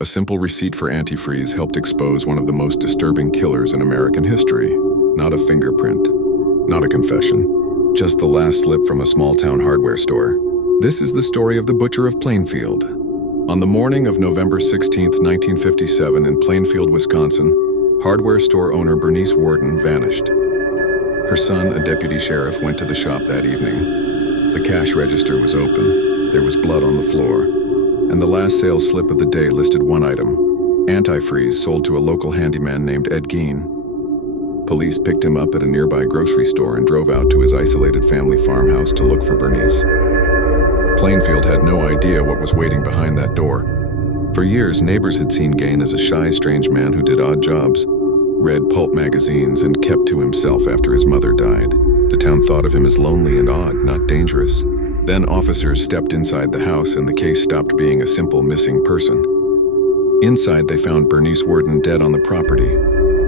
A simple receipt for antifreeze helped expose one of the most disturbing killers in American history. Not a fingerprint, not a confession, just the last slip from a small-town hardware store. This is the story of the butcher of Plainfield. On the morning of November 16, 1957, in Plainfield, Wisconsin, hardware store owner Bernice Worden vanished. Her son, a deputy sheriff, went to the shop that evening. The cash register was open, there was blood on the floor, and the last sales slip of the day listed one item: antifreeze sold to a local handyman named Ed Gein. Police picked him up at a nearby grocery store and drove out to his isolated family farmhouse to look for Bernice. Plainfield had no idea what was waiting behind that door. For years, neighbors had seen Gein as a shy, strange man who did odd jobs, read pulp magazines, and kept to himself after his mother died. The town thought of him as lonely and odd, not dangerous. Then officers stepped inside the house and the case stopped being a simple missing person. Inside, they found Bernice Worden dead on the property.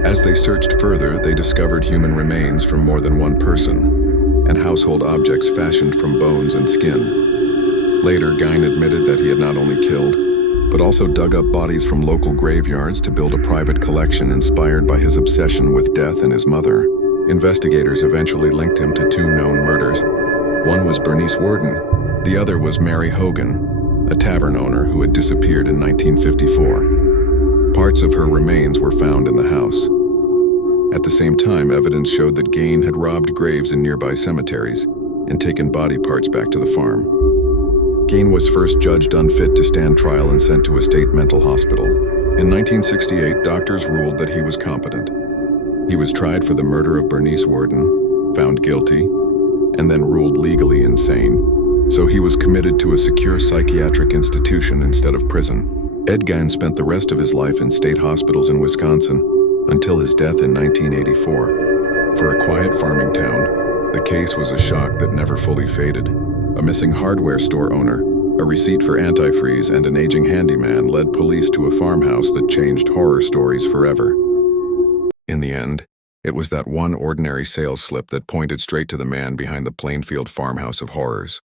As they searched further, they discovered human remains from more than one person, and household objects fashioned from bones and skin. Later, Gein admitted that he had not only killed, but also dug up bodies from local graveyards to build a private collection inspired by his obsession with death and his mother. Investigators eventually linked him to two known murders. One was Bernice Worden, the other was Mary Hogan, a tavern owner who had disappeared in 1954. Parts of her remains were found in the house. At the same time, evidence showed that Gein had robbed graves in nearby cemeteries and taken body parts back to the farm. Gein was first judged unfit to stand trial and sent to a state mental hospital. In 1968, doctors ruled that he was competent. He was tried for the murder of Bernice Worden, found guilty, and then ruled legally insane. So he was committed to a secure psychiatric institution instead of prison. Ed Gein spent the rest of his life in state hospitals in Wisconsin until his death in 1984. For a quiet farming town, the case was a shock that never fully faded. A missing hardware store owner, a receipt for antifreeze, and an aging handyman led police to a farmhouse that changed horror stories forever. In the end, it was that one ordinary sales slip that pointed straight to the man behind the Plainfield farmhouse of horrors.